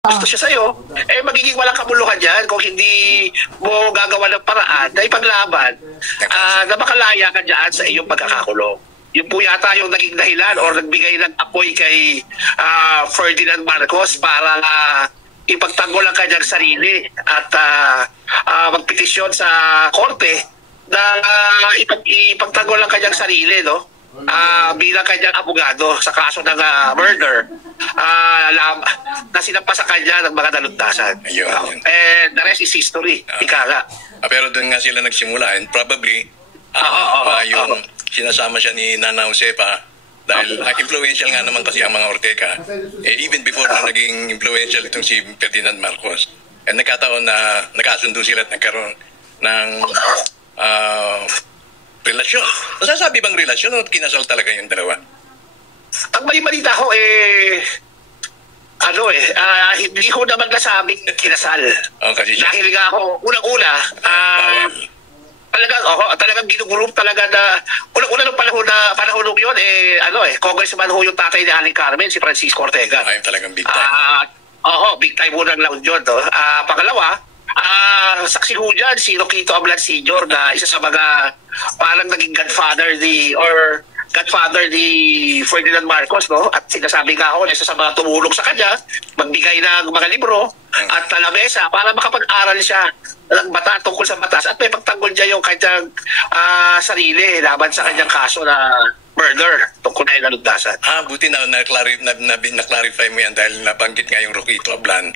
gusto siya sa'yo, eh magiging walang kabuluhan yan kung hindi mo gagawa ng paraan na ipaglaban na makalaya ka dyan sa iyong pagkakakulong. Yun po yata yung naging dahilan o nagbigay ng apoy kay Ferdinand Marcos para ipagtanggol ang kanyang sarili at magpetisyon sa korte na ipagtanggol ang kanyang sarili, no? Bilang kanyang abogado sa kaso ng murder na sinampa sa kanya ng mga daluntasan. And the rest is history. Ika nga. Pero doon nga sila nagsimula and probably yung sinasama siya ni Nana Josefa dahil influential nga naman kasi ang mga Ortega even before na naging influential itong si Ferdinand Marcos. And nagkataon na nakasundo sila at nagkaroon ng relasyon. Masasabi bang relasyon o kinasal talaga yung dalawa? Ang mali-balita ko hindi ko naman nasabing kinasal. Kasi dahil nga ako, unang-una, talagang ginugroup talaga na, unang-una nung panahon nung yun, congressman ho yung tatay ni Aling Carmen, si Francisco Ortega. Ay, talagang big time. Big time mo ng laon yun. No? Pangalawa, saksi ho dyan, si Roquito Ablan Sr. na isa sa mga parang naging godfather ni Ferdinand Marcos, no? At sinasabi nga ako na isa sa mga tumulong sa kanya, magbigay ng mga libro at talamesa para makapag-aral siya ng bata tungkol sa batas at may pagtanggol niya yung kanyang sarili laban sa kanyang kaso na murder tungkol na inalugdasan. Buti na-clarify mo yan dahil nabanggit nga yung Roquito Ablan.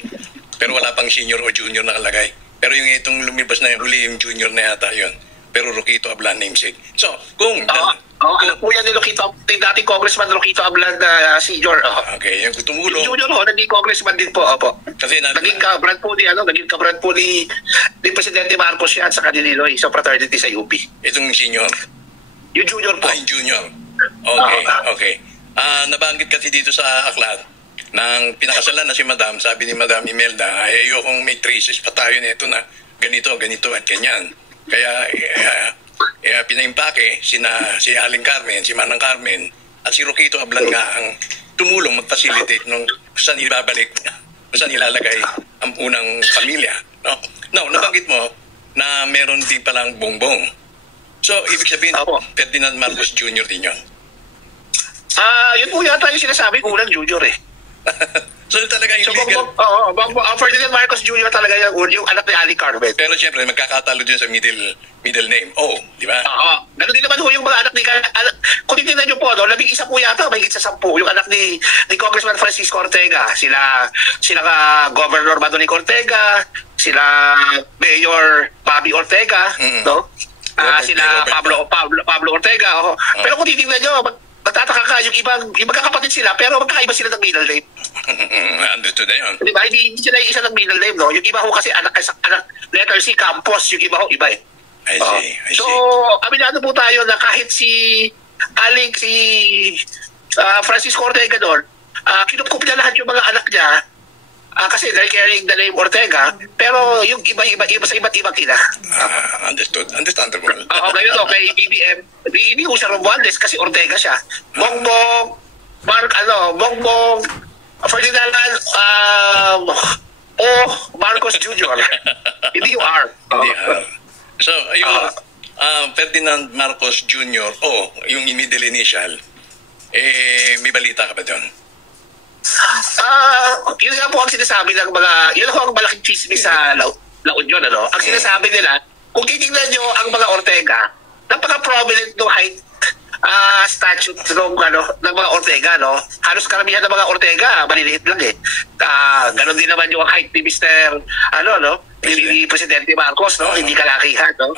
Pero wala pang senior o junior nakalagay. Pero yung itong lumibas na yung huli, yung junior na yata yun. Pero Roquito Ablan namesake. So, kung... anak po yan ni Roquito, dating congressman Roquito Ablan senior. Okay, yung tumulong. Yung junior naging congressman din po. Kasi naging kabrad po ni Presidente Marcos yan sa Canililoy, sa fraternity sa UP. Itong senior? Yung junior po. Yung junior. Okay. Nabanggit kasi dito sa aklat, nang pinakasalan na si Madam, sabi ni Madam Imelda, ayokong may traces pa tayo nito na ganito at ganyan. Kaya pinaimpake si Aling Carmen, si Manang Carmen, at si Roquito Ablan nga ang tumulong mag-facilitate nung saan ibabalik, saan ilalagay ang unang pamilya. No? Now, nabanggit mo na meron din palang bongbong. So, ibig sabihin, Ferdinand Marcos Jr. din yun? Yun po yata yung sinasabi ko unang junior So talaga yung legal... Ferdinand Marcos Jr. talaga yung anak ni Aling Carmen. Pero siyempre, magkakatalo din sa middle name. Di ba? Ganun din naman ho yung mga anak ni... Kung titignan nyo po, labing-isa po yata, mahigit sa 10. Yung anak ni Congressman Francisco Ortega. Sila Governor Madonic Ortega, sila Mayor Bobby Ortega, no? Sila Pablo Ortega. Pero kung titignan nyo, magtataka ka, yung ibang kakapatid sila, pero magkakaiba sila ng middle name. Understood na yun. Diba? Hindi sila yung isa ng middle name, no? Yung iba ho kasi anak letter C, Campos, yung iba ho, iba I see. So, aminado po tayo na kahit si Francisco Ortega doon, kinukup niya lahat yung mga anak niya, kasi they're carrying the name Ortega, pero yung iba sa iba't ibang ina. Understandable. Ngayon kay BBM, hindi ko siya Romualdez kasi Ortega siya. Bongbong, Ferdinand Marcos Jr. Hindi yung R. So, yung Ferdinand Marcos Jr. yung middle initial, may balita ka ba doon? Yun nga po ang sinasabi ng yun ang malaking chismis sa La Union, ano? Ang sinasabi nila, kung titignan nyo ang mga Ortega, napaka-prominent no height statute ng mga Ortega, no? Halos karamihan ng mga Ortega, maliliit lang ganon din naman yung height ni Mr. ni Presidente Marcos, no? Hindi kalakihan, no?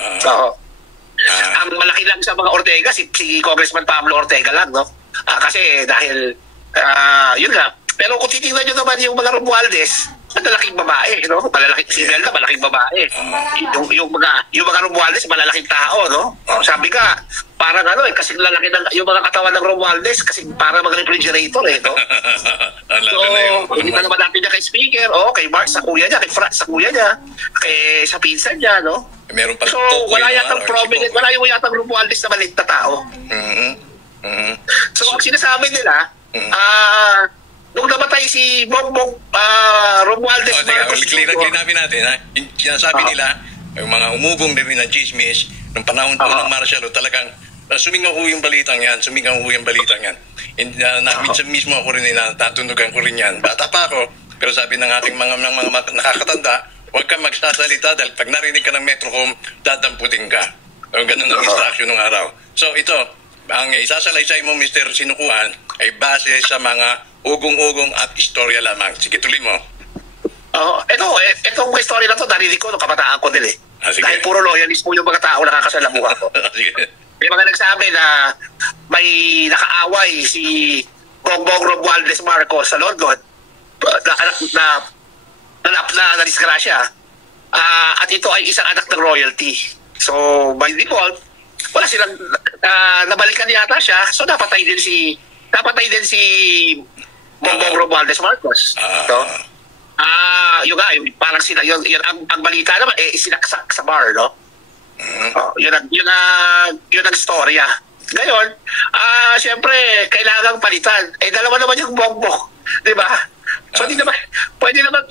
Ang malaki lang sa mga Ortega, si Congressman Pablo Ortega lang, no? Kasi dahil yun nga. Pero kung titignan nyo naman yung mga Romualdez, malalaking babae, no? Malalaking si Imelda, malaking babae. Yung mga Romualdez, malalaking tao, no? Sabi ka, parang kasi lalaki yung mga katawan ng Romualdez, kasi parang mga refrigerator, no? So, hindi na naman natin niya kay Speaker, kay Mark, sa kuya niya, kay Frank, sa kuya niya, sa pinsan niya, no? So, wala yatang prominent, wala yung yatang Romualdez na maliit na tao. So, ang sinasabi nila, nung namatay si Bongbong Romualdez Marcos Jr. Linawin natin, ha? Yung sinasabi nila, yung mga umugong din na chismis, nung panahon po ng martial law, talagang sumingaw ho yung balitang yan. Minsan mismo ako rin natutunugan ko rin yan. Bata pa ako, pero sabi ng aking mga nakakatanda, huwag kang magsasalita dahil pag narinig ka ng Metrocom, dadamputin ka. O ganun ang instruction ng araw. So ito, ang isasalaysay mo, Mr. Sinukuan, ay base sa mga ugong-ugong at istorya lamang. Sige, tuloy mo. Itong story na to, narinig ko nung kabataan ko din eh. Dahil puro loyalist po yung mga tao nakakasalamuha ko. Sige. May mga nagsabi na may nakaaway si Bongbong Romualdez Marcos sa London na disgrasya. At ito ay isang anak ng royalty. So, by default, wala silang nabalikan yata siya. So, napatay din si Bongbong Romualdez Marcos. Yung parang sila, yun ang balita naman, sinaksak sa bar, no? Yun ang storya. Ngayon, siyempre, kailangang palitan. Dalawa naman yung Bongbong. Di ba? So, pwede naman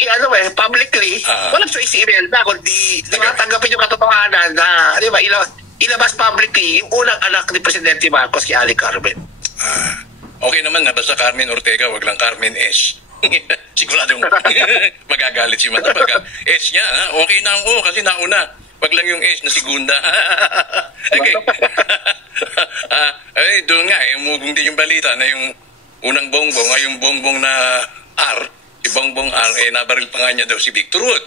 publicly, walang choice si Imelda, kundi tanggapin yung katotohanan na, di ba, ilabas publicly yung unang anak ni Presidente Marcos kay Ali Carmen. Okay naman na, basta Carmen Ortega, wag lang Carmen S. Siguradong magagalit si Mata. S niya, okay na ako kasi nauna. Wag lang yung S na segunda. Okay. Doon nga, umugong din yung balita na yung unang Bongbong ay yung Bongbong na R, si Bongbong R, nabaril pa nga niya daw si Victor Wood.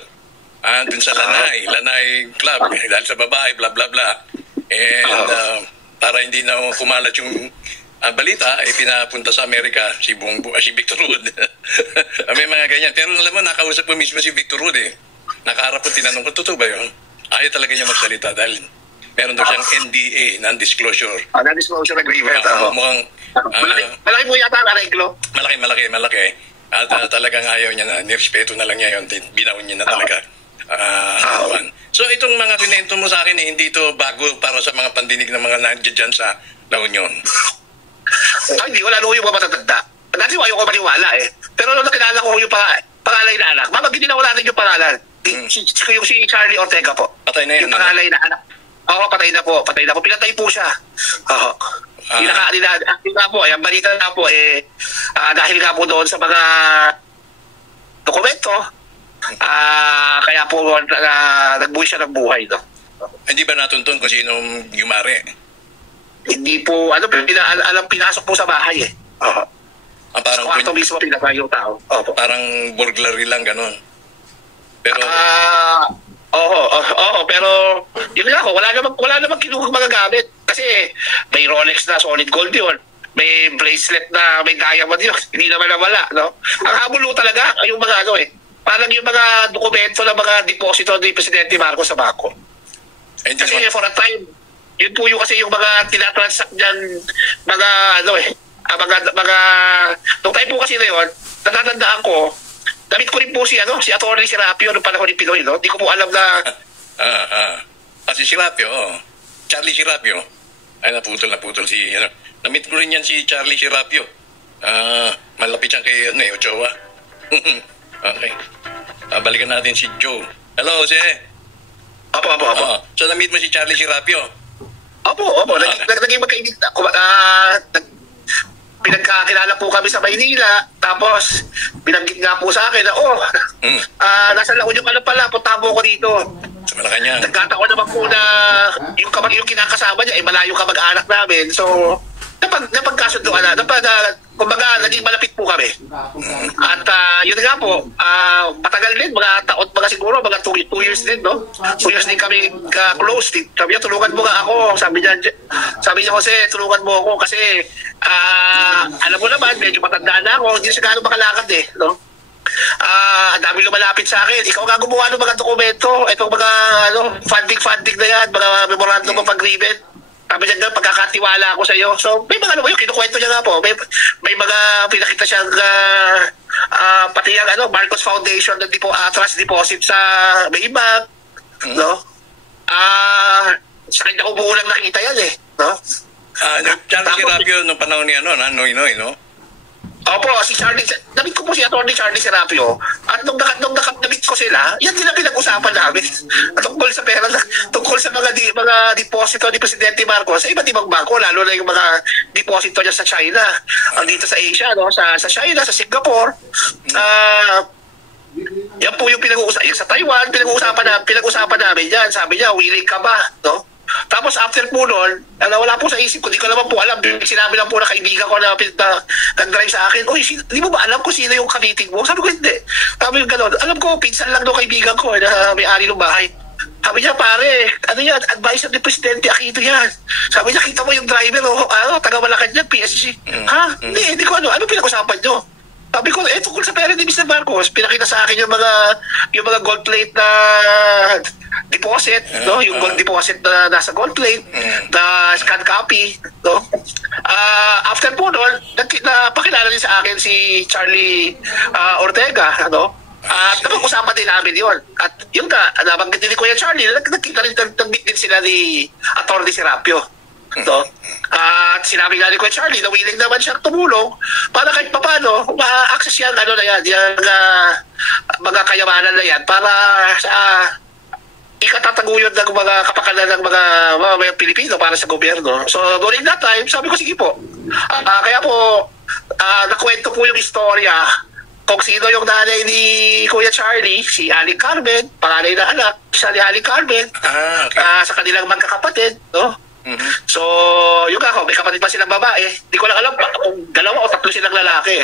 Doon sa Lanay Club, dahil sa babae, bla bla bla. And para hindi na kumalat yung balita, pinapunta sa Amerika si Victor Wood. May mga ganyan. Pero alam mo, nakausap mo mismo si Victor Wood eh. Nakaharap ko, tinanong ko, totoo ba yun? Ayaw talaga niya magsalita dahil meron daw siyang NDA, non-disclosure. Non-disclosure agreement. Mukhang malaki mo yata ang areglo. Malaki. At talagang ayaw niya na, nirespeto na lang niya yun. Binaon niya na talaga. So itong mga kinento mo sa akin, hindi ito bago para sa mga pandinig ng mga nandiyan sa La Union. Hindi, wala nung yung mga matatanda. Dati ayaw ko maniwala eh. Pero nung nakilala ko yung pangalay na anak, hindi na wala rin yung pangalan. Si Charlie Ortega po. Patay na yun. Yung pangalay na anak. Oo, patay na po. Pinatay po siya. Ang balita na po dahil nga po doon sa mga dokumento, kaya po nagbuhay siya ng buhay. No? Hindi ba natuntun kung sinong yumari? Hindi po, pinasok po sa bahay eh. Parang kwarto mismo pinatay yung tao. Parang burglary lang, ganon. Pero pero yun nga ako, wala namang kinuhang mga gamit kasi may Rolex na solid gold yun, may bracelet na may diamond yun, hindi naman nawala, no? Ang hamulo talaga ay yung mga parang yung mga dokumento ng mga deposito ni Presidente Marcos sa bangko. Kasi for a time, yun po yung kasi yung mga tinatransact dyan, nung time po kasi na yun, natatandaan ko, damit ko rin po si Atty. Serapio noong panahon ni Pinoy, no? Hindi ko po alam na... si Serapio, Charlie Serapio. Ay, naputol si... Namit ko rin yan si Charlie Serapio. Malapit siyang kay Ochoa. Okay. Balikan natin si Joe. Hello, Jose. Apo. So, namit mo si Charlie Serapio? Opo. Naging magkainig na. Pinagkakilala po kami sa Maynila, tapos binanggit nga po sa akin na, nasa La Union ka na pala, punta mo ko dito. Sa Malacanang. Nagkataon naman po na yung kinakasama niya, malayo ka mag-anak namin. So, napagkasunduan na, kumbaga, naging malapit po kami. At yun nga po, matagal din, siguro, mga 2 years din, no? 2 years din kami close. Sabi niya, tulungan mo nga ako. Sabi niya, Jose, tulungan mo ako kasi, alam mo naman, medyo matanda na ako, hindi siya gano'ng makalakad eh, no? Ang dami lumalapit sa akin. Ikaw nga gumawa ng mga dokumento, itong mga funding na yan, mga memorandum of agreement. Sabi niya, pagkakatiwala ako sa iyo. So, may mga kinukwento niya nga po. May mga pinakita siyang pati yung Marcos Foundation na trust deposit sa Maybank, no? Sa kanya ko buo lang nakita yan eh, no? Charlie Serapio nung panahon ni Noynoy, no? Opo, si Charlie, damit ko po si Atty. Charlie Serapio. At nung sila, yan din ang pinag-usapan namin. Tungkol sa pera, tungkol sa mga deposito ni Presidente Marcos sa iba't ibang bangko, lalo na yung mga deposito niya sa China, dito sa Asia, no? Sa China, sa Singapore. Yan po yung pinag-uusapan. Sa Taiwan, pinag-uusapan namin yan. Sabi niya, willing ka ba? No? Tapos after po nun, wala po sa isip ko, di ko naman po alam. Sinabi lang po na kaibigan ko na nag-drive sa akin, uy, di mo ba alam kung sino yung ka-meeting mo? Sabi ko, hindi. Sabi ko gano'n, alam ko, pinsan lang ng kaibigan ko na may-ari ng bahay. Sabi niya, pare, ano yan, advisor ni Presidente Aquino yan. Sabi niya, kita mo yung driver, taga Malacanang, PSG. Ha? Hindi ko ano pinag-usapan nyo? Sabi ko, tungkol sa pera ni Mr. Marcos, pinakita sa akin yung mga gold plate na deposit, no? Yung gold deposit na nasa gold plate, na scan copy, no? After po noon, napakilala din sa akin si Charlie Ortega, ano? At napag-usapan din namin yun. At yun nga, nabanggit din ni Kuya Charlie, nagkita rin, nag-meet din sila ni Atty. Serapio. No? At sinabi nga ni Kuya Charlie na willing naman siyang tumulong para kahit papano ma-access yan, ano na yan, yung mga kayamanan na yan para sa ikatataguyod ng mga kapakanan ng mga Pilipino para sa gobyerno. So during that time, sabi ko sige po. Kaya po, nakwento po yung istorya kung sino yung nanay ni Kuya Charlie, si Aling Carmen, panganay na anak, siya ni Aling Carmen, sa kanilang magkakapatid, no? So, yung ako, may kapatid pa silang babae. Hindi ko lang alam kung 2 o 3 silang lalaki.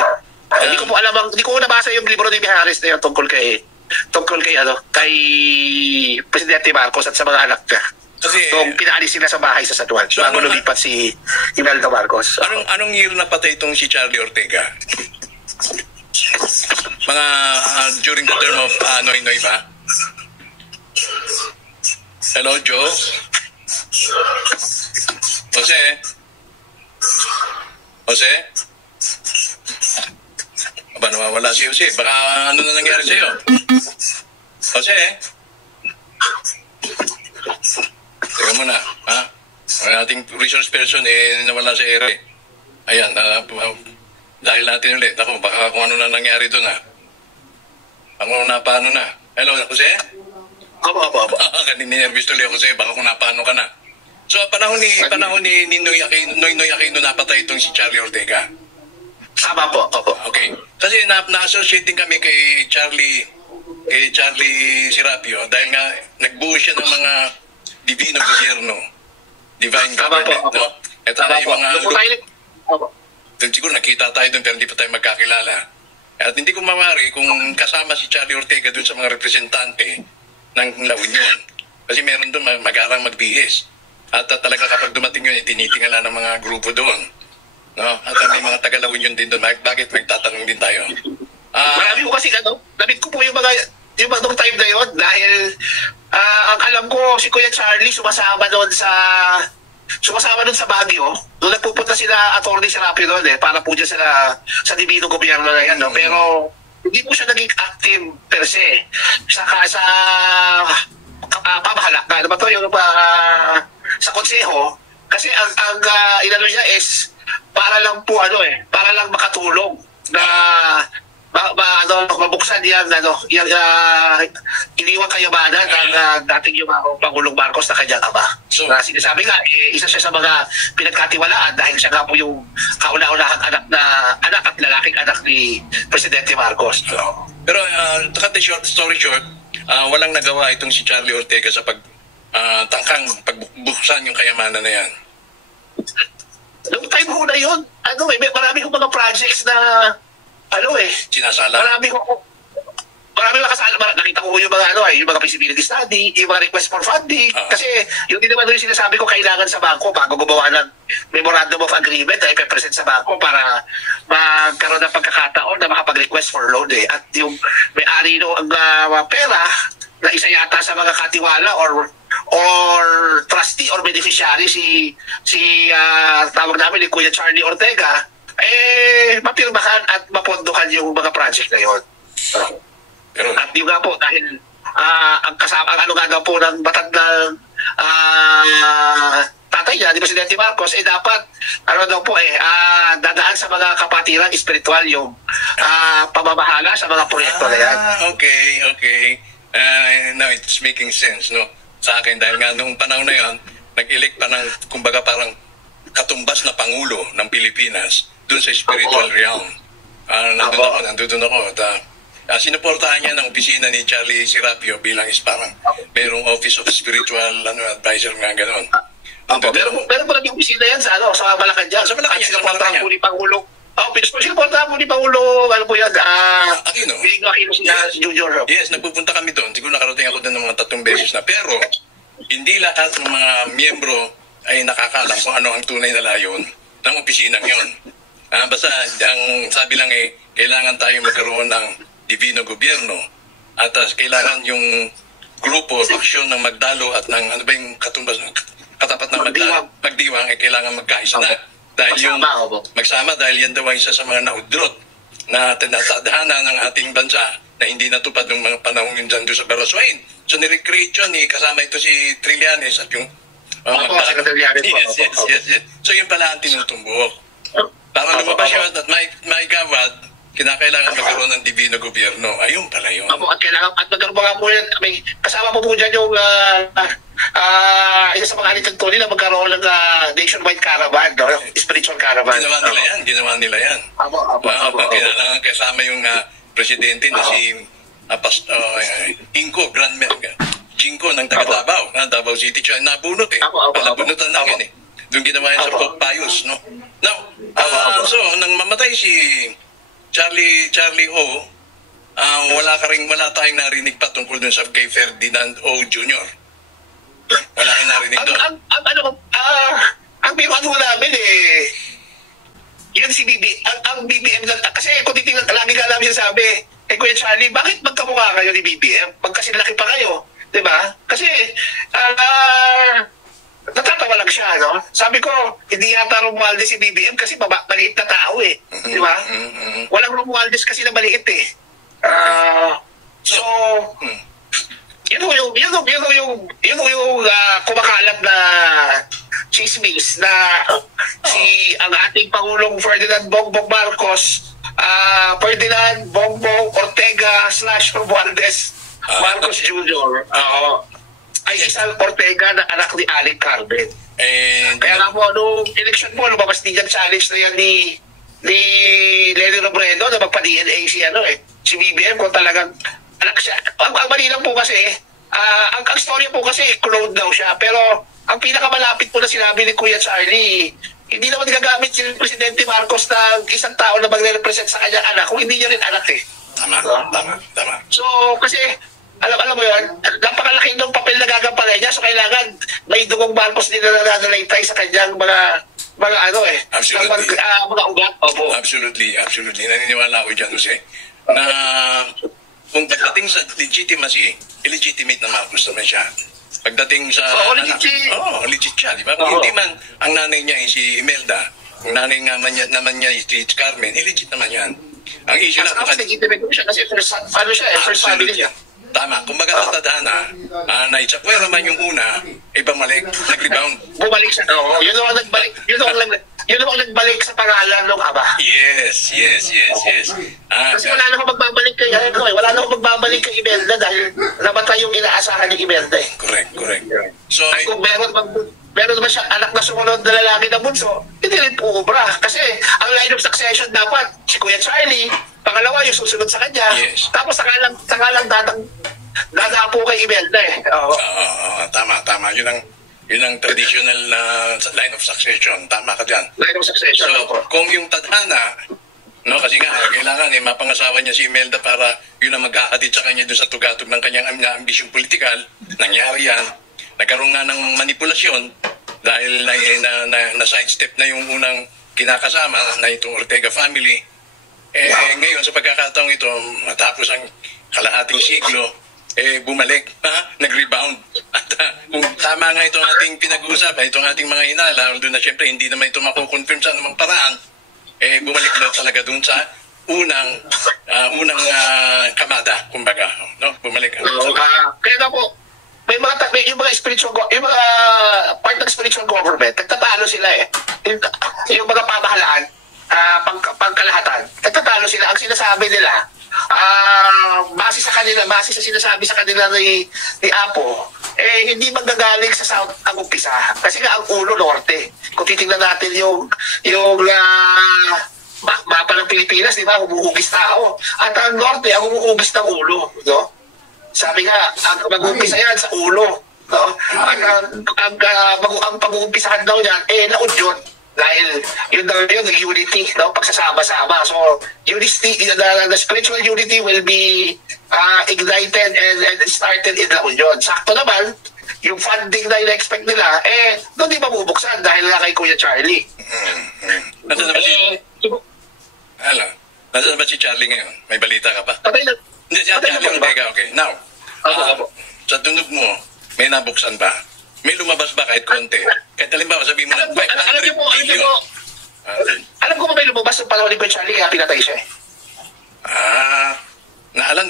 Hindi ko po alam, hindi ko nabasa yung libro ni Mijares na yun tungkol kay Presidente Marcos at sa mga anak niya. Kung pinaalis sila sa bahay sa San Juan, bago lumipat si Imelda Marcos. Anong year na patay itong si Charlie Ortega? Mga during the term of Noynoy ba? Hello, Joe? Jose? Aba, nawawala si Jose. Baka ano na nangyari sa'yo? Jose? Teka muna, ha? Ang ating resource person, nawala sa ere. Ayan, dahil natin ulit. Ako, baka kung ano na nangyari doon, ha? Paano na? Hello, Jose? Apo. Kanina nervous tuloy ako sa'yo, baka kung napano ka na. So, panahon ni Noynoy Aquino napatay itong si Charlie Ortega. Tama po, opo. Okay. Kasi na-associate din kami kay Charlie Serapio dahil nga nagbuo siya ng mga divino gobyerno. Divine government, no? Ito na yung mga... Siguro nakita tayo doon pero hindi pa tayo magkakilala. At hindi ko mawari kung kasama si Charlie Ortega doon sa mga representante ng La Union. Kasi meron doon mag-arang magbihis. At talaga kapag dumating yun, tinitingala ng mga grupo doon. No? At may mga taga-La Union din doon. Bakit magtatanong din tayo? Marami ko kasi namit ko po yung nung time na yun dahil ang alam ko si Kuya Charlie sumasama doon sa Baguio. Doon nagpupunta sila Atty. Serapio doon para po dyan sa Divino Gobyerno na yan. No? Pero hindi po siya naging active per se. Sa pamahala. Ano ba ito? Yung sa konseho. Kasi ang inano niya is para lang po para lang makatulong na mabuksan yung iniwang kayamanan ng dating yung Pangulong Marcos na kanyang ama. So, sinasabi nga, isa siya sa mga pinagkatiwalaan dahil siya nga po yung kauna-unahang anak at lalaking anak ni Presidente Marcos. So, pero to cut the story short, walang nagawa itong si Charlie Ortega sa tangkang pagbuksan yung kayamanan na yan. Noong time ho na yun, marami kong mga projects na sinasala. Marami makasala. Nakita ko yung mga yung mga feasibility study, yung mga request for funding. Kasi yung din naman yung sinasabi ko kailangan sa bangko bago gumawa ng memorandum of agreement na ipepresent sa bangko para magkaroon ng pagkakataon na makapag-request for loan. At yung may-ari ang pera na isa yata sa mga katiwala or trustee or beneficiary si tawag namin ni Kuya Charlie Ortega, mapirmahan at mapondohan yung mga project na yun. At yung nga po, dahil ang nga po ng matandang tatay niya, di Presidente Marcos, dapat dadaan sa mga kapatiran espiritual yung pamamahala sa mga proyekto na yan. Okay. Now it's making sense, no? Sa akin, dahil nga nung panahon na yon, nag-elect pa ng, kumbaga parang katumbas na Pangulo ng Pilipinas dun sa spiritual realm. Nandun ako. At sinuportahan niya ng opisina ni Charlie Serapio bilang parang mayroong Office of Spiritual Advisor nga gano'n. Pero po naging opisina yan sa Malacanang. Sa Malacanang. Sinuportahan po ni Pangulo. Sinuportahan po ni Pangulo, ano po yan, Aquino. Aquino si Junior. Yes, nagpupunta kami doon. Siguro nakarating ako doon ng mga 3 beses na. Pero, hindi lahat ng mga miyembro ay nakakalam kung ano ang tunay na layon ng opisinang yon. Basta, ang sabi lang kailangan tayo magkaroon ng divino gobyerno at kailangan yung grupo, aksyon ng magdalo at ng ano ba yung katumbas ng katapat ng magdiwang ay kailangan magkaisa na. Dahil yung magsama dahil yan daw ay isa sa mga naudrot na tinatadhana ng ating bansa na hindi natupad ng mga panahon yun dyan doon sa Baraswain. So ni-recreate yun, kasama ito si Trillanes at yung yes. So yun pala ang tinutumbok. Para lumabas yun at may gawad, kinakailangan magkaroon ng divino gobyerno. Ayun pala yun. At kailangan, at magkaroon nga po yan, kasama po dyan yung isa sa mga alitagtuli na magkaroon ng nationwide caravan, no? Spiritual caravan. Ginawa nila yan. Kailangan kasama yung presidente na si Inco, Jinko ng taga-Davao, Davao City. Siya nabunot palabunutan lang yan Doon ginawa yan sa Pope Pius, no? Now, so, nang mamatay si Charlie O, wala tayong narinig pa tungkol dun sa kay Ferdinand O. Jr. Wala tayong narinig doon. Ang pinuano namin yun si ang BBM lang, kasi kung titingnan, lagi ka namin sabi, Kuya Charlie, bakit magkamukha kayo ni BBM? Pagkasinlaki pa kayo, di ba? Kasi, natatawa lang siya, no? Sabi ko, hindi yata Romualdez si BBM kasi maliit na tao di ba? Walang Romualdez kasi na maliit So, yun yung kumakalat na chismis na ang ating Pangulong Ferdinand Bongbong Marcos, Ferdinand Bongbong Ortega / Romualdez Marcos Jr. Ay isang Ortega na anak ni Alec Carmen. Kaya nga po, nung election po, lumabas din yung challenge na yan ni Lenny Robredo na magpa-DNA si BBM kung talagang anak siya. Ang mali lang po kasi, ang storya po kasi, cloned daw siya. Pero, ang pinakamalapit po na sinabi ni Kuya Charlie, hindi naman gagamit si Presidente Marcos ng isang tao na magre-represent sa kanyang anak kung hindi niya rin anak Tama. So, kasi, alam mo yun, napakalaki ng papel na gagampalan niya, so kailangan may dugong Marcos din na nananalaytay sa kanyang mga Absolutely. Mga ugat. Opo. Absolutely. Naniniwala ako dyan, Jose. Na kung pagdating sa legitimacy, illegitimate na Marcos naman siya. Pagdating sa... legit siya, di ba? Kung hindi man ang nanay niya si Imelda, kung nanay naman niya si Carmen, illegit naman yan. Ang issue lang... legitimate siya kasi first family niya. Tama. Kung baga tatadhana, na itsakwera man yung una, bumalik, nag-rebound. Bumalik siya. Oo. Yun ang nagbalik. Yun ang nagbalik sa pangalan ng Ama. Yes. Kasi wala na akong magbabalik kay Imelda dahil namatay yung inaasahan ni Imelda Correct. So, kung meron naman siya anak na sumunod na lalaki na bunso, hindi rin po ubra. Kasi ang line of succession dapat si Kuya Charlie, pangalawa yung susunod sa kanya, tapos sakalang dadapo kay Imelda Tama. Yun ang traditional line of succession. Tama ka dyan. Line of succession. So, kung yung tadhana, kasi nga, kailangan mapangasawa niya si Imelda para yun ang mag-aadit sa kanya doon sa tugatog ng kanyang ambisyong politikal. Nangyari yan. Nagkaroon nga ng manipulasyon dahil na sidestep na yung unang kinakasama na itong Ortega family. Ngayon, sa pagkakataong ito, matapos ang kalahating siglo, bumalik, nag-rebound. At kung tama nga itong ating pinag-uusapan, itong ating mga hinala, doon na siyempre hindi naman ito makukonfirm sa anumang paraan, bumalik na talaga doon sa unang kamada, kumbaga. No? Bumalik. Kaya na po, may yung mga part ng spiritual government, nagtatalo sila yung mga pamahalaan, pangkalahatan, nagtatalo sila. Ang sinasabi nila, base sa kanila yan, base sa sinasabi sa kanila ni Apo, hindi magagaling sa South ang umpisa. Kasi nga ang ulo, Norte. Kung titingnan natin yung mapa ng Pilipinas, di ba, humuhugis tao. At ang Norte, ang humuhugis ng ulo. No? Sabi nga, ang mag-uumpisa yan sa ulo. No? Ang pag-uumpisahan daw yan, naud yun. Dahil yun daw yun, unity, no? Pagsasama-sama. So, unity, the spiritual unity will be ignited and started in La Union. Sakto naman, yung funding na in-expect nila, doon di mabubuksan dahil na kay Kuya Charlie. Nasaan na ba nasaan na ba si Charlie ngayon? May balita ka pa? Patay na. Hindi, si Charlie Ortega, okay. Now, sa tunog mo, may nabuksan ba? May lumabas ba kahit konti? Kahit halimbawa sabihin mo na 500 billion. Alam ko ba may lumabas sa panahon ni Kuya Charlie kaya pinatay siya eh? Naalam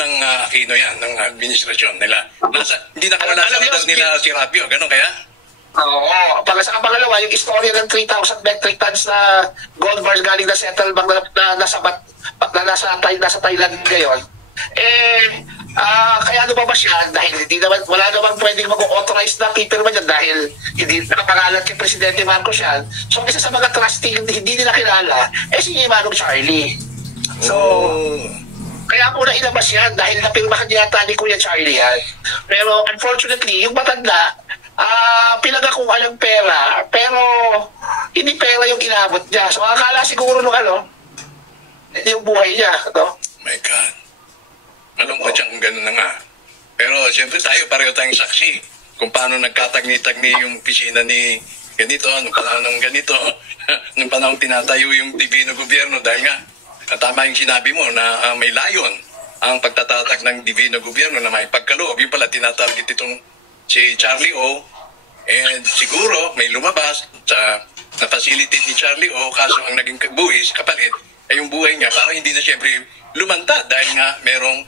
ng Aquino yan, ng administrasyon nila. Hindi nakawala sa utak nila si Rapio, gano'n kaya? Oo. Sa pangalawa, yung istorya ng 3,000 metric tons na gold bars galing na settlement na nasa Thailand ngayon, kaya lumabas yan dahil wala naman pwedeng mag-authorize na pipirma dyan dahil hindi nakapangalan kay Presidente Marcos yan. So, isa sa mga trustee hindi nila kilala, si Manong Charlie. So, kaya po na inabas yan dahil napirmahan yata ni Kuya Charlie yan. Pero unfortunately, yung matanda, pinagakuha ng pera, pero hindi pera yung inabot niya. So, akala siguro yung buhay niya. No? My God. Alam ko dyan kung gano'n na nga. Pero siyempre tayo, pareho tayong saksi kung paano nagkatagni-tagni yung pisina ni ganito, nung panahon ng ganito, nung panahon tinatayo yung divino gobyerno dahil nga, tama yung sinabi mo na may layon ang pagtatatag ng divino gobyerno na may pagkaloob. Yung pala tinatarget itong si Charlie O. And siguro may lumabas sa na-facilitate ni Charlie O. Kaso ang naging buwis, kapalit, ay yung buhay niya para hindi na siyempre lumanta dahil nga merong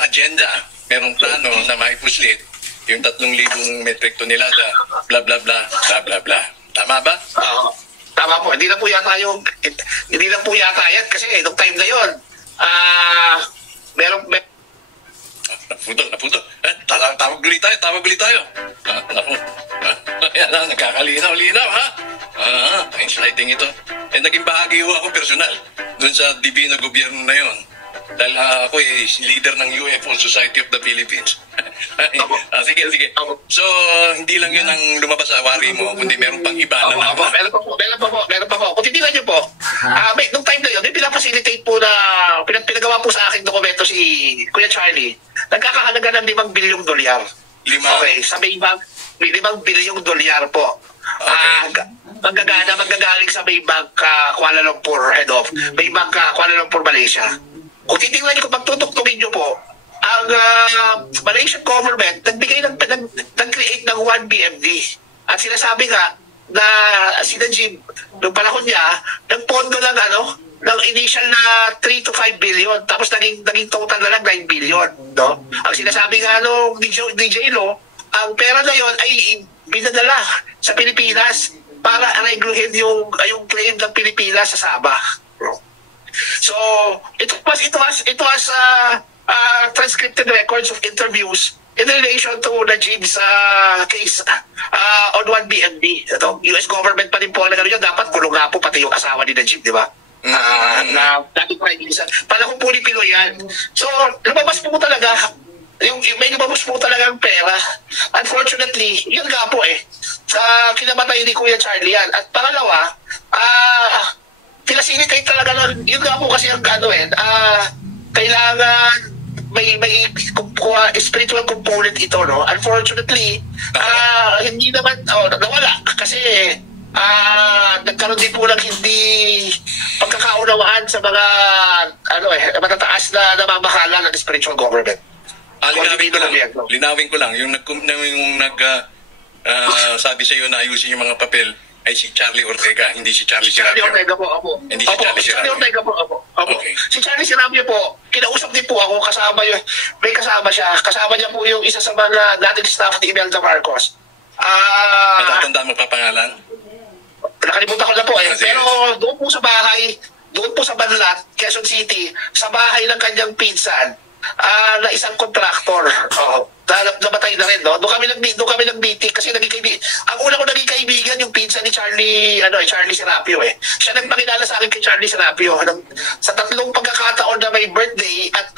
agenda, merong plano na maipuslit yung 3,000 metric tonelada, bla bla bla, bla bla bla. Tama ba? Tama po. Hindi na po yata yan kasi nung time na yun, Naputol. Tawag ulit tayo. Ayan, nagkakalinaw-linaw, ha? Exciting ito. Naging bahagi ho ako personal dun sa divino gobyerno na yon. Dahil ako leader ng UFO Society of the Philippines. Sige. So, hindi lang yun ang lumabas sa awari mo, kundi meron pang iba na naman. Meron pa po. Kung titignan niyo po, nung time na yun, may pinapacilitate po na, pinagawa po sa aking dokumento si Kuya Charlie, nagkakahalaga ng $5 billion. Okay, sa Maybank, $5 billion po. Okay. Manggagaling sa Maybank Kuala Lumpur head of Maybank Kuala Lumpur, Malaysia. Kung titingnan niyo, kung pagtutugtugin niyo po, ang Malaysian government nag-create ng 1 BMD. At sinasabi nga na si Najib, noong panahon niya, nagpondo ng initial na 3 to 5 billion. Tapos naging total na lang 9 billion. No? Ang sinasabi nga nung DJ Lo, ang pera na yon ay binadala sa Pilipinas para aregluhin yung claim ng Pilipinas sa Sabah. So, it was transcripted records of interviews in relation to Najib's case on 1 BMD. Ito, US government pa rin po na gano'n yan. Dapat kulong nga po pati yung asawa ni Najib, di ba? Na dating prime minister. Panahon po ni Pinoy yan. So, lumabas po talaga may lumabas po talagang pera. Unfortunately, yun nga po kinamatay ni Kuya Charlie yan. At pangalawa, pinasilitate talaga yun nga po kasi ang kailangan may spiritual component ito, no? Unfortunately, hindi naman, nawala kasi nagkaroon din po ng hindi pagkakaunawaan sa mga matataas na namamahala ng spiritual government. Linawin ko lang, yung sabi sa iyo na ayusin yung mga papel ay si Charlie Ortega, hindi si Charlie Serapio. Charlie Ortega po, ako. Hindi si Charlie Serapio. Charlie Ortega po, ako. Okay. Si Charlie Serapio po, kinausap din po ako, may kasama siya. Kasama niya po yung isa sa mga dating staff ni Imelda Marcos. Natatandaan mo pa pangalan? Nakalimutan ko na po Pero doon po sa bahay, doon po sa Banlat, Quezon City, sa bahay ng kanyang pinsan, na isang kontraktor. Namatay na rin, no? Doon kami nag-meeting kasi naging kaibigan. Ang una ko naging kaibigan yung pinsan ni Charlie Serapio eh. Siya nagpakilala sa akin kay Charlie Serapio sa tatlong pagkakataon na may birthday at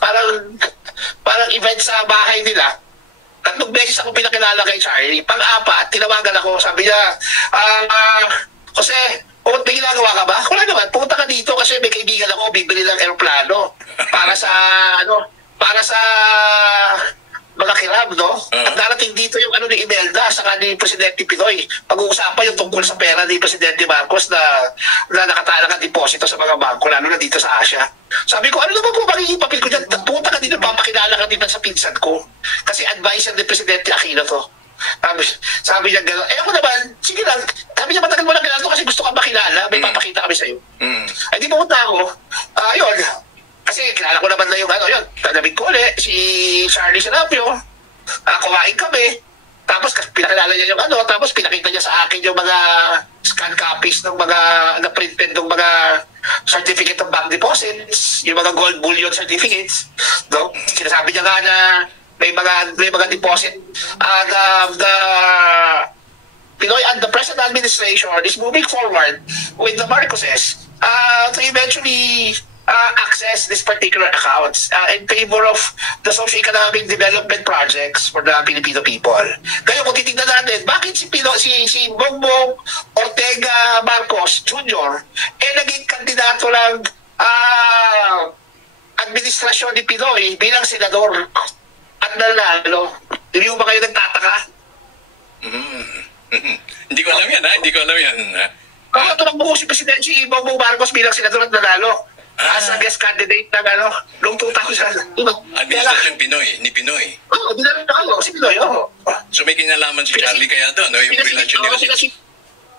parang event sa bahay nila. Tatlong beses ako pinakilala kay Charlie. Pang-apat, tinawagan ako. Sabi niya, Jose, may ginagawa ka ba? Wala naman, pumunta ka dito kasi may kaibigan ako, bibili ng aeroplano para sa mga kirab, no? At darating dito yung ni Imelda sa ni Presidente Pinoy. Pag-uusapan yung tungkol sa pera ni Presidente Marcos na nakatalang ang deposito sa mga bangko, lalo na dito sa Asia. Sabi ko, ano naman po magiging papel ko dyan? Pumunta ka dito, papakilala ka dito sa pinsan ko. Kasi advisor ni Presidente Aquino to. Sabi niya gano'n, ako naman, sige lang. Sabi niya, matagal mo lang gano'n kasi gusto kang makilala, may papakita kami sa'yo. Ay di pumunta ako, yun. Kasi kilala ko naman na yung yun. Tanamig ko ulit, si Charlie Serapio. Kumain kami. Tapos pinakilala niya yung tapos pinakita niya sa akin yung mga scan copies ng mga na-printed ng mga certificate of bank deposits, yung mga gold bullion certificates. No? Sinasabi niya nga na may mga deposit. The Pinoy and the present administration is moving forward with the Marcoses to eventually access these particular accounts in favor of the socio-economic development projects for the Filipino people. Kaya kung titignan natin, bakit si Bongbong Ortega Marcos Jr. naging kandidato ng administrasyon ni Pinoy bilang senador at nanalo? Hindi mo ba kayo nagtataka? Hindi ko alam yan, ha? Hindi ko alam yan. Kaya tumakbo si Presidente si Bongbong Marcos bilang senador at nanalo. As a guest candidate ng noong 2000. Administrasyon Pinoy, ni Pinoy. Dinala na si Pinoy, So may kinalaman si Charlie kaya doon, no? Yung relasyon nila.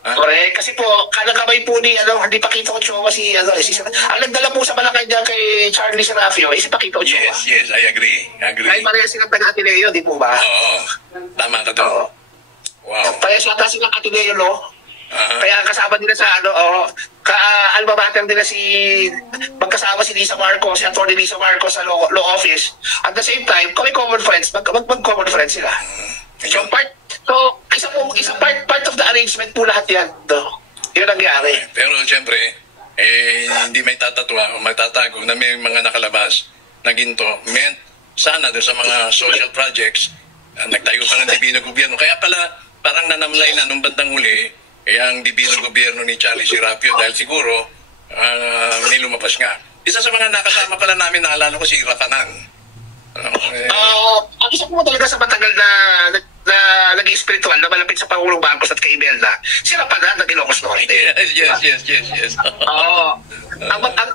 Correct. Kasi po, kanang-kamay po ni, hindi Paquito Ochoa ang nagdala po sa Malacanang kay Charlie Serapio, si Paquito Ochoa. Yes, I agree. Ay, parehas silang taga-Ateneo, di po ba? Oo. Tama ka doon. Wow. Parehas yata silang Ateneo, no? Kaya kasama nila sa alma mater nila magkasama si Lisa Marcos, si Atty. Lisa Marcos sa law office. At the same time, kami common friends, mag-common friends sila. Isang part of the arrangement po lahat yan. Yun ang nangyari. Pero siyempre, hindi may tatatwa o magtatago na may mga nakalabas na ginto meant sana doon sa mga social projects, nagtayo pa ng Divino Gobyerno. Kaya pala, parang nanamlay na nung bandang huli, ang Divino Gobyerno ni Charlie Serapio dahil siguro may lumabas nga. Isa sa mga nakasama pala namin, naalala ko si Rakanan. Ang isa po talaga sa matagal na naging spiritual na malapit sa Pangulong Marcos at kay Imelda, si Rakanan ng Ilocos Norte. Yes.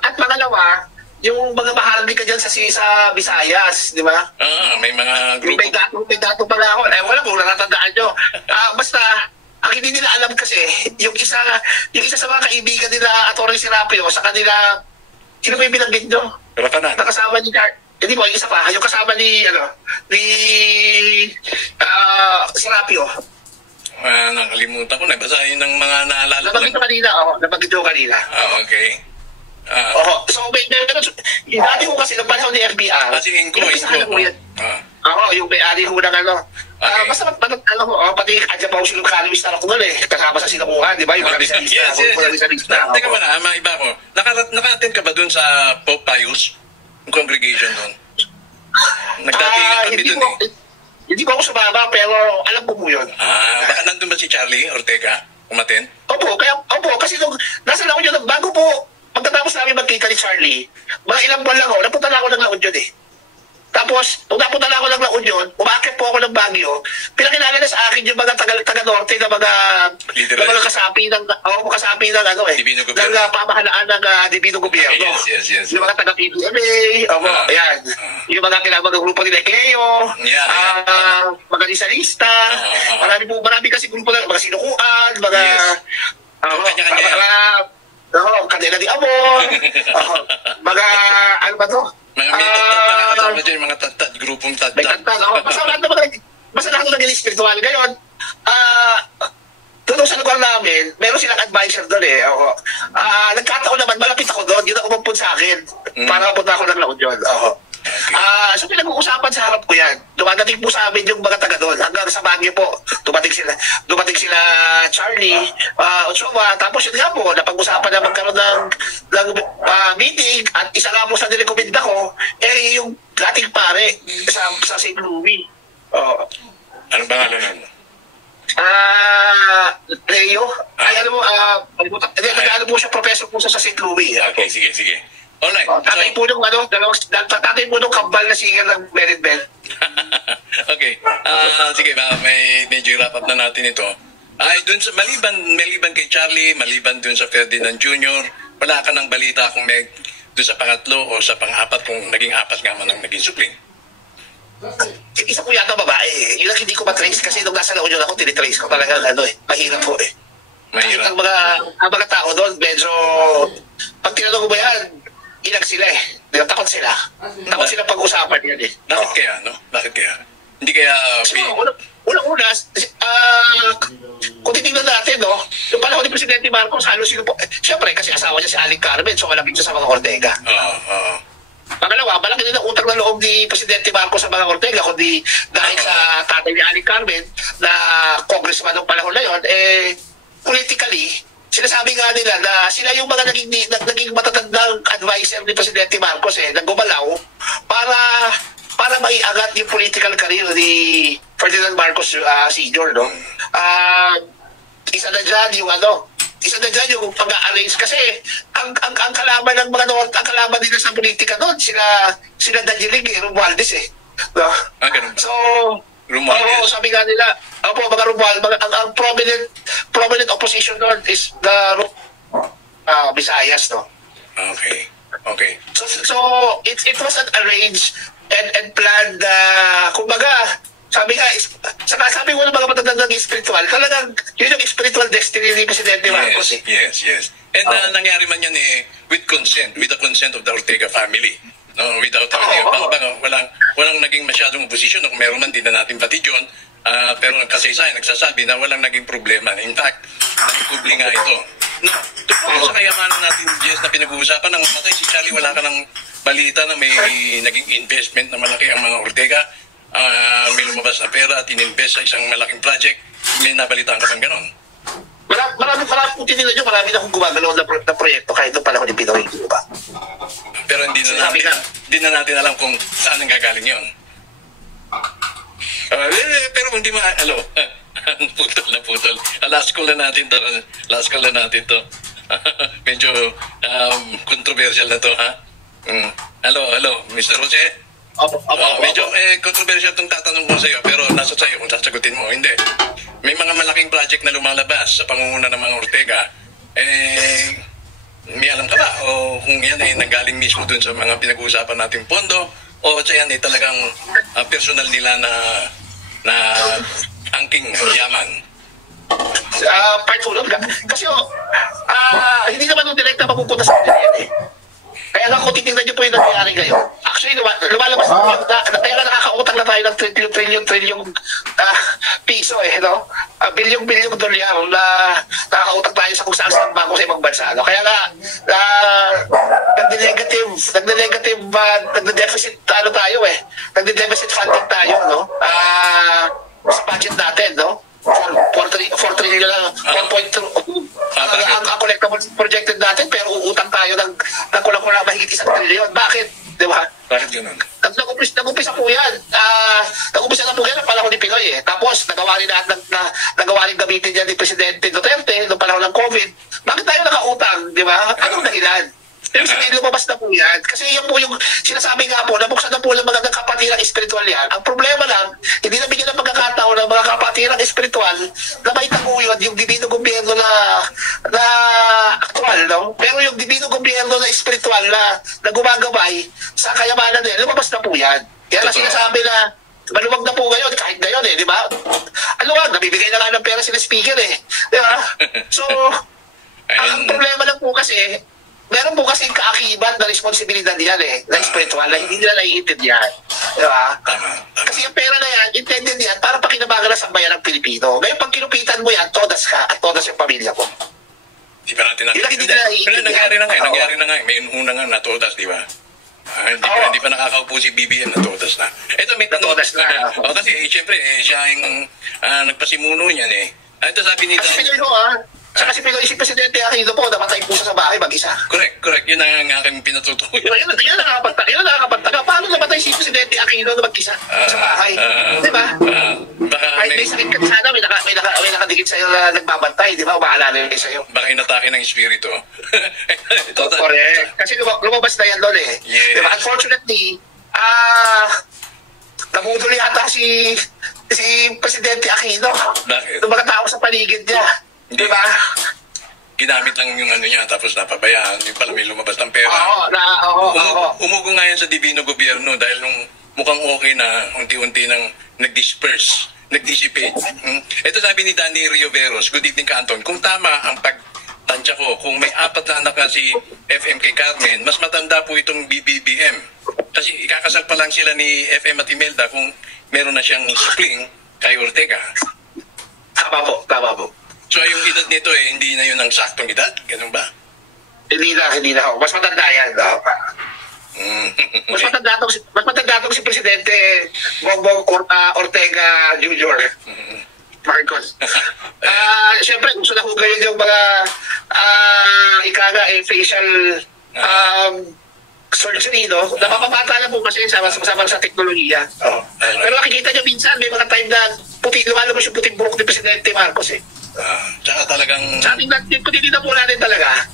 At pangalawa, yung mga maharami ka dyan sa Visayas, di ba? May mga grupo. May dato pala ako. Wala kung natatandaan nyo. Basta, ang hindi nila alam kasi, yung isa sa mga kaibigan nila, Atty. Serapio, sa kanila, sino may binanggit nyo? Rakanan. Nakasama ni hindi po, yung isa pa, yung kasama ni Serapio. Nakalimutan ko, nabasahin ng mga naalala ko. Nabanggit ko kanina. Okay. So, dati ko kasi ng panahon ni FBI. Kasi Inko. Yung may-ari ko ng basta pati adya pa ako silang economist na ako nun kasama sa sinakuhan, di ba? Yung mga Yes. Teka mo na, maiba ko. Naka-attend ka ba dun sa Pope Pius? Yung congregation dun? Nagdatingan kami dun Hindi ko ako sumama, pero alam ko po yun. Baka nandun ba si Charlie Ortega? Umaten? Opo, kasi nung nasa La Union, bago po, pagkatapos namin magkita ni Charlie, mga ilang buwan lang napunta na ako ng La Union Tapos, nung napunta na ako ng La Union, umakit po ako ng Baguio, pinakilala na sa akin yung mga taga-norte na mga kasapi ng Divino Gobyerno. ng pamahalaan ng Divino Gobyerno. Yes. Yung mga taga-PBMA, ayan. Yung mga kinamang grupo nila Cleo, mga lisanista, marami kasi grupo na, mga sinukuan, mga kanila di Amor, mga ano ba to? May tatad dyan, mga tatad, grupong tatad. May tatad, basta lahat na naging spiritual. Ngayon, doon sa lugar namin, meron silang advisor doon eh. Ako. Nagkataon naman, malapit ako doon. Yun ang umumpun sa akin. Para punta ako ng La Union. Ako. So pinag-uusapan sa harap ko yan. Dumadating po sa amin yung mga taga doon. Hanggang sa Baguio po. Dumating sila Charlie, Ochoa. Tapos yun nga po, napag-usapan na magkaroon ng meeting. At isa nga po sa nirekomenda ko, yung dating pare sa St. Louis. Ano ba alam mo? Leo. Ay, alam mo, nag-ano po siya, professor po sa St. Louis. Okay, sige. Alright. Tatay po nung tatay po nung kambal na singer ng Merit Bell. Okay. Sige ba, may medyo wrap up na natin ito. Ay, dun sa maliban kay Charlie, maliban dun sa Ferdinand Jr., wala ka ng balita kung may dun sa pangatlo o sa pang-apat kung naging apat nga man ang naging supling. Isa po yata babae. Yun ang hindi ko matrace kasi nung nasa La Union ako, tinitrace ko talaga mahirap po eh. Mahirap. Ang mga tao doon, medyo pag tinanong ko ba yan, ilang sila eh. Takot sila. Takot sila pag-usapan yan eh. Bakit kaya, no? Bakit kaya? Hindi kaya... Unang-una, kung titignan natin, no, yung panahon ni Presidente Marcos, halos sino po, siyempre, kasi asawa niya si Aling Carmen, so malapit siya sa mga Ortega. Pangalawa, malaki din ang utang na loob ni Presidente Marcos sa mga Ortega, kundi dahil sa tatay ni Aling Carmen, na congressman ng panahon na yun, politically, sinasabi nga nila na sila yung mga naging matatandang advisor ni Presidente Marcos na gumalaw para maiangat yung political career ni Ferdinand Marcos Sr. No? Isa na dyan yung pag-arrange kasi ang kalaban ng mga ang kalaban nila sa politika doon sila Daniling Romualdez no? So sabi nga nila mga Romualdez ang prominent opposition doon is the Visayas no. Okay. So it was an arranged and planned kumbaga sabi ko ng mga matatandang spiritual, talagang yun yung spiritual destiny ni Presidente Marcos. Yes. And nangyari man yan with the consent of the Ortega family. No, without walang naging masyadong opposition. Kung meron man, din na natin pati yun. Pero kasaysayan, nagsasabi na walang naging problema. In fact, nagkubli nga ito. Tungkol sa kayamanan natin, Jess, na pinag-uusapan ng matay si Charlie, wala ka ng balita na may naging investment na malaki ang mga Ortega. May lumabas na pera at ininvest sa isang malaking project. May nabalitaan ka bang ganon? Marami po tinila nyo, marami na akong gumagalaw na proyekto kahit nung panahon ni Pinoy, di ba? Pero hindi na natin alam kung saan ang gagaling yun. Pero hindi putol. Last call na natin to. Medyo controversial na to, ha? Hello, Mr. Jose? Medyo controversial itong tatanong ko sa iyo, pero nasa sa iyo kung sasagutin mo. Hindi. May mga malaking project na lumalabas sa pangunguna ng mga Ortega. May alam ka ba? O kung yan nanggaling mismo dun sa mga pinag-uusapan nating pondo, o sa yan talagang personal nila na angking yaman? Part ulog ka. Kasi hindi naman yung direkta mapupunta sa kanila yan Kaya nga kung titignan nyo po yung nangyayari ngayon, actually lumalabas kaya nga nakakautang na tayo ng trillion piso no? Bilyong dolyar na nakakautang tayo sa kung saan bangko sa ibang bansa. No? Kaya nga nagde-deficit tayo nagde-deficit funding tayo no? Sa budget natin no? 4 trillion lang, 4.2 ang collectible projected natin, pero uutang tayo ng kulang-kulang mahigit 1 trillion. Bakit? Di ba? Bakit ganun? Nag-umpisa po yan. Nag-umpisa na po yan ang panahon ni Pinoy Tapos nagawa rin gamitin yan ni Presidente Duterte noong panahon ng COVID. Bakit tayo nakautang? Di ba? Anong dahilan? Pero sabihin, lumabas na po yan. Kasi yan po yung sinasabi nga po, nabuksan na po ng mga kapatirang espiritual yan. Ang problema lang, hindi nabigyan ng pagkakataon ng mga kapatirang espiritual na maitaguyod yung divino gobyerno na aktual, no? Pero yung divino gobyerno na espiritual na gumagabay sa kayamanan nila, lumabas na po yan. Kaya na sinasabi na maluwag na po ngayon, kahit ngayon di ba? Nabibigay na nga ng pera sila speaker di ba? So, ang problema lang po kasi, meron po kasing kaakibat na responsibilidad yan na spiritual na hindi nila naiintindihan. Di ba? Kasi yung pera na yan, intended yan para pakinabangan na sa bayan ng Pilipino. Ngayon, pag kinupitan mo yan, todas ka at todas yung pamilya ko. Di ba natin Yun ang hindi na naiintindihan. Nangyari na nga. May una nga na todas, di ba? Hindi pa nakakaupo si BBM na todas na. Ito may tanong. Todas na. Kasi siyempre, siya yung nagpasimuno niyan eh. Ito sabi ni Kasi Pinoy ko Saka si Presidente Aquino po, namatay po sa bahay mag-isa. Correct. Yun ang aking pinatutukoy. Yun ang nakakapagtaka. Paano namatay si Presidente Aquino na mag-isa sa bahay? Di ba? Kahit may sakit ka sana, may nakadikit sa'yo na nagbabantay. Di ba? Umaalala yun sa'yo. Baka inatake ng espiritu. Correct. Kasi lumabas na yan doon eh. Yes. Di ba? Unfortunately, nabudol yata si Presidente Aquino. Bakit? Yung mga tao sa paligid niya. Di ba? Ginamit lang yung ano niya, tapos napabayaan. Yung pala may lumabas ng pera. Oo. Umugo nga yan sa Divino Gobyerno dahil nung mukhang okay na, unti-unti nang nag-dissipate. Ito sabi ni Danny Rioveros, good evening Anton, kung tama ang pagtansya ko, kung may 4 na anak na si FM kay Carmen, mas matanda po itong BBBM. Kasi ikakasal pa lang sila ni FM at Imelda kung meron na siyang spling kay Ortega. Tama po. So yung edad nito hindi na yun ang saktong edad, ganun ba? Hindi na. Mas matanda yan. Mas matanda tong si Presidente Bongbong Ortega Jr. Marcos. Siyempre, gusto na hugayin yung mga facial surgery, no? Napapabata na po kasi sama sa teknolohiya. Pero makikita nyo minsan, may mga time na lumalabas yung puting buhok ni Presidente Marcos eh. Tsaka talagang... Sa ating tinitignan po natin talaga,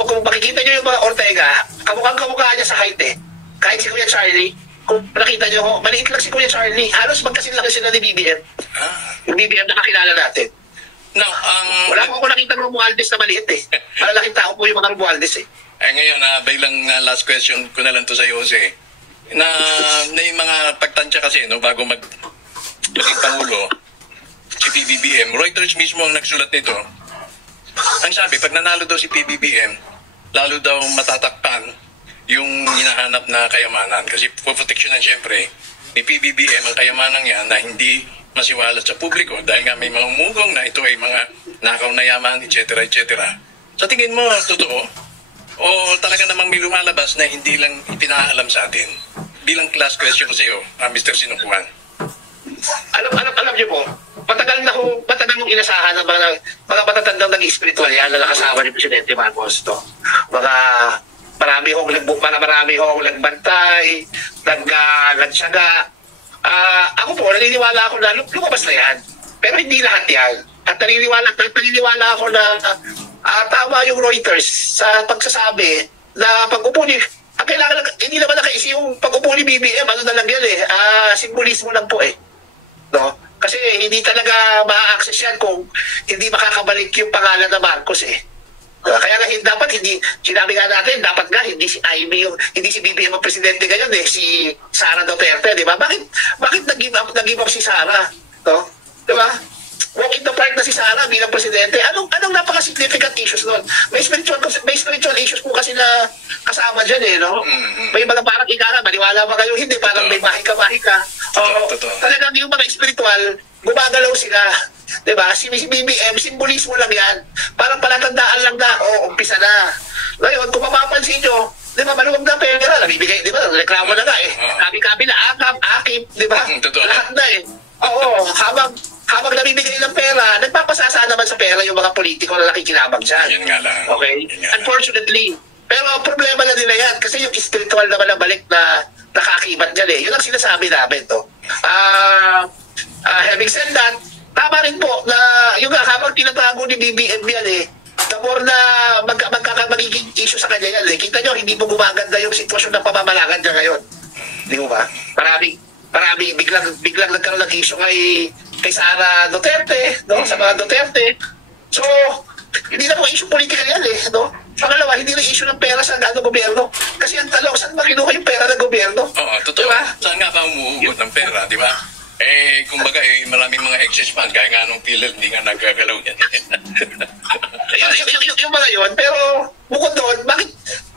kung makikita nyo yung mga Ortega, kamukha niya sa height eh. Kahit si Kuya Charlie, kung nakita nyo, maliit lang si Kuya Charlie. Halos magkasinlaki sila ni BBM. Yung BBM na kakilala natin. No, wala ko nakita ng Romualdez na maliit eh. Malalaking tao po yung mga Romualdez eh. Ngayon, bilang last question ko na lang to sa iyo, Jose. Na yung mga pagtansya kasi, no, bago maging Pangulo, si PBBM, Reuters mismo ang nagsulat nito. Ang sabi, pag nanalo daw si PBBM, lalo daw matatakpan yung hinahanap na kayamanan. Kasi poproteksyonan siyempre ni PBBM ang kayamanan niya na hindi masiwalat sa publiko dahil nga may mga umugong na ito ay mga nakaw na yaman, etc. Sa tingin mo, totoo? O talaga namang may lumalabas na hindi lang ipinaalam sa atin? Bilang last question ko sa iyo, Mr. Sinukuan. Alam niyo po, matagal nung inasahan ng mga matatandang nag-spiritual yan na nakasama ni Presidente Marcos to. Marami hong nagbantay, nagtsaga. Ako po, naniniwala ako na lumabas na yan. Pero hindi lahat yan. At naniniwala ako na tama yung Reuters sa pagsasabi na pag-upo ni... hindi naman nakaisip yung pag-upo ni BBM, ano na lang yan eh. Simbolismo lang po eh. No? Kasi hindi talaga ma-access yan kung hindi makakabalik yung pangalan ng Marcos eh. Kaya nga dapat sinabi nga natin, dapat nga hindi si Ivy hindi si BBM ang presidente ngayon eh, si Sara Duterte, di ba? Bakit nag-give up si Sara? No? Di ba? Walk in the park na si Sara bilang presidente. Anong napaka-significant issues doon? May spiritual issues po kasi na kasama dyan eh, no? May mga parang maniwala ba kayo? Hindi, parang may mahika-mahika. Talagang yung mga spiritual, gumagalaw sila. Diba? Si BBM, simbolismo lang yan. Parang palatandaan lang na, umpisa na. Ngayon, kung mapapansin nyo, di ba, maluwag na pera, nabibigay, di ba, reklamo na nga eh. Kabi-kabi na, akip, di ba? Lahat na eh. Habang nabibigay ng pera, nagpapasasa naman sa pera yung mga politiko na nakikinabang dyan. Yan nga lang. Okay? Unfortunately. Pero problema na nila yan kasi yung spiritual naman ang balik na nakaakibat dyan eh. Yun ang sinasabi namin to. Having said that, tama rin po na yung habang tinatago ni BBM yan eh, the more na magiging issue sa kanya yan eh. Kita nyo, hindi po gumaganda yung sitwasyon ng pamamalakan niya ngayon. Di mo ba? Marami biglang nagkaroon ng issue kay Sara Duterte, no? Sa mga Duterte. So, hindi na po issue political yan eh, no? Pangalawa, hindi na issue ng pera sa gobyerno. Kasi ang tanong, saan makinuha yung pera ng gobyerno? Oo, totoo. Diba? Saan nga ba umuugot ng pera, di ba? Kumbaga, maraming mga excess fund, kaya nga nung PhilHealth, hindi nga nagagalaw yan. yung mga yun, pero bukod doon, bakit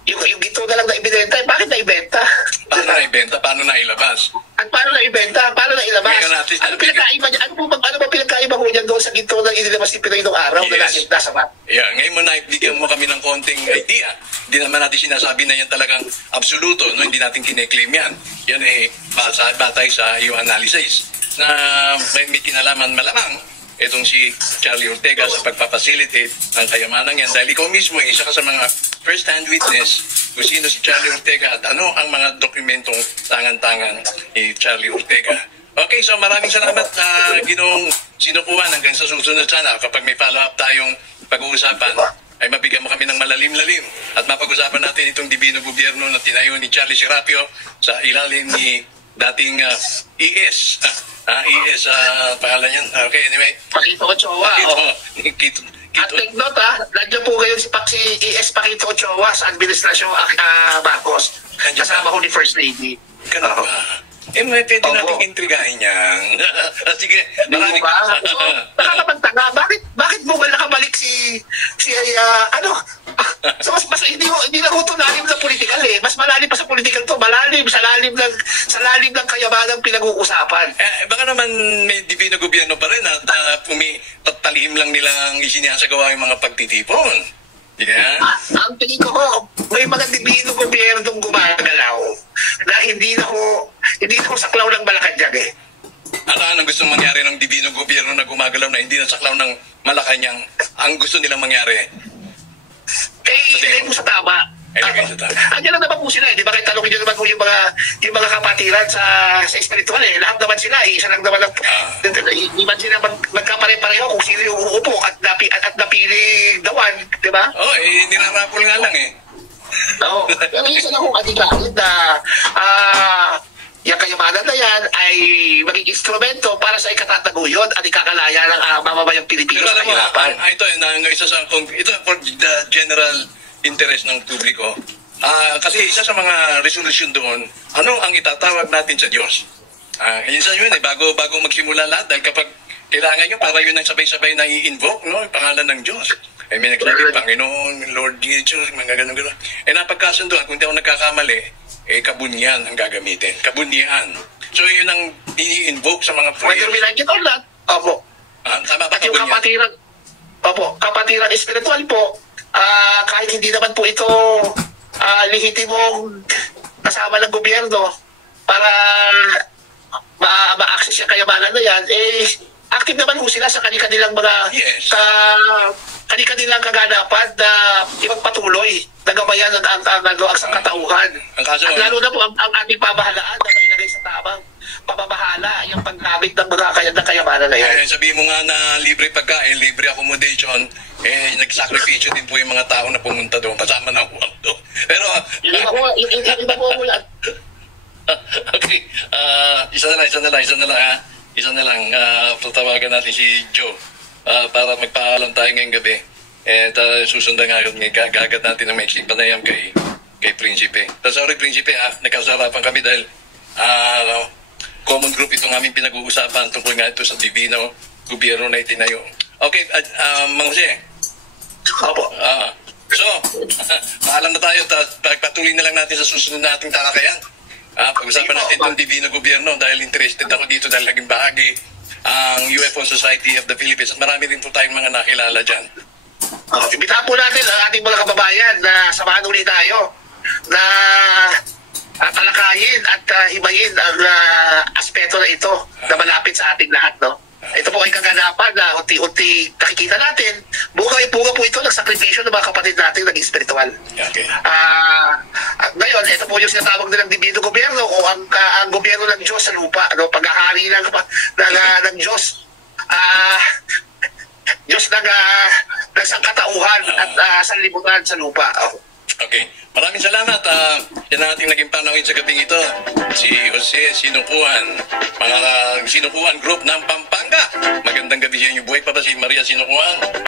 yung gito na lang na ibinenta, bakit na ibenta? Paano na ibenta? Paano na ilabas? At paano na ibenta? Paano na ilabas? Ngayon, at least Ano pinagkaiba niya? Ano ba pinagkaiba ko niyan doon sa ginto na inilabas ni Pinoy nung araw na nasa map? Yeah, ngayon mo naibigyan mo kami ng konting idea. Hindi naman natin sinasabi na yan talagang absoluto, no? Hindi natin kine-claim yan. Yan eh, batay sa iyong analysis na may kinalaman malamang itong si Charlie Ortega sa pagpapacilitate ng kayamanan yan. Dahil ikaw mismo, isa ka sa mga first-hand witness kung sino si Charlie Ortega at ano ang mga dokumentong tangan-tangan ni Charlie Ortega. Okay, so maraming salamat sa Ginoong Sinukuan. Hanggang sa susunod sana, kapag may follow-up tayong pag-uusapan, ay mabigyan mo kami ng malalim-lalim at mapag-usapan natin itong dibino gobyerno na tinayo ni Charlie Serapio sa ilalim ni dating ES. ES, pangalan yan. Okay, anyway. Pakito Ochoa. At take note nandiyan po kayo si ES Pakito Ochoa sa administrasyon Marcos. Kasama ko ni First Lady. Ganun ba? May pwede natin intrigahin yan. Sige, maraming... So, nakakapagtanga. Bakit mo nakabalik si so mas hindi na ito lalim ng political eh. Mas malalim pa sa political to. Malalim, sa lalim ng kayamanang pinag-uusapan. Baka naman may dibino gobyerno pa rin at talihim lang nilang isinasagawa yung mga pagtitipon. Yeah. Ang tingin ko, may mga dibino gobyernong gumagalaw na hindi na ko saklaw ng Malacanang eh. Ano gusto mangyari ng dibino gobyerno na gumagalaw na hindi na saklaw ng Malacanang? Ang gusto nilang mangyari? Ilagay mo sa tama. Andiyan lang naman po sila eh. Di ba kayo tanongin nyo naman po yung mga kapatiran sa spiritual eh. Lahat naman sila eh. Isa lang naman hindi man sila magkapare-pareho kung sino yung uupo at napili dawan. Di ba? Ninarapol nga lang eh. Oo. Pero isa lang kung adikain na yung kayamanan na yan ay maging instrumento para sa ikatataguyod at ikakalaya ng mamamayang Pilipino sa kahirapan. Ito for the general interest ng publiko. Kasi isa sa mga resolution doon, ano ang itatawag natin sa Diyos? Isa yun bago magsimula lahat, dahil kapag kailangan nyo, para yun ang sabay-sabay na i-invoke, no? Yung pangalan ng Diyos. May nagsabi, Panginoon, Lord Jesus, mga ganun-ganun. Napagkasunduan, kung di ako nagkakamali, kabunyan ang gagamitin. Kabunyan. So yun ang i-invoke sa mga prayers. Whether we like it or not, opo. Tama ba, at yung kapatiran espiritual po, kahit hindi naman po ito lehitimong kasama ng gobyerno para ma-access yung kayamanan na yan, active naman po sila sa kanilang mga kanilang kaganapan na ipagpatuloy na gabayan ang katauhan. At lalo na po ang ating pamahalaan na mailagay sa tamang pamamahala yung paggamit ng mga kayamanan na yan. Sabihin mo nga na libre pagkain, libre accommodation, nagsakripisyo din po yung mga tao na pumunta doon, kasama na uwang doon. Pero... Iba po ulan. Okay, isa na lang, tatawagan natin si Joe para magpaalam tayo ngayong gabi. At susundan nga gagad natin ng maiksing panayam kay Prinsipe. Sorry Prinsipe, nagkasarapan kami dahil common group itong aming pinag-uusapan tungkol nga ito sa divino gobyerno na itinayo. Okay, Mang Jose. Opo. So, paalam na tayo, pagpatuloy na lang natin sa susunod nating talakayan. Pag-usapan natin itong divino gobyerno dahil interested ako dito dahil naging bahagi ang UFO Society of the Philippines at marami rin po tayong mga nakilala dyan. Imbitahan po natin ang ating mga kababayan na samahan ulit tayo na talakayin at himayin ang aspeto na ito na malapit sa ating lahat, no? Ito po ay kaganapan na unti-unti nakikita natin. Bunga po ito ng sakripisyo ng mga kapatid natin naging spiritual. Okay. Ngayon, ito po yung sinatawag nilang divino gobyerno o ang gobyerno ng Diyos sa lupa. No? Paghahari ng Diyos. Diyos ng sangkatauhan at sanlibutan sa lupa. Okay. Maraming salamat. Yan ang ating naging panawin sa gabing ito. Si Jose Sinukuan. Mga Sinukuan Group ng Pampanga. Magandang gabi sa inyo. Buhay pa ba si Maria Sinukuan?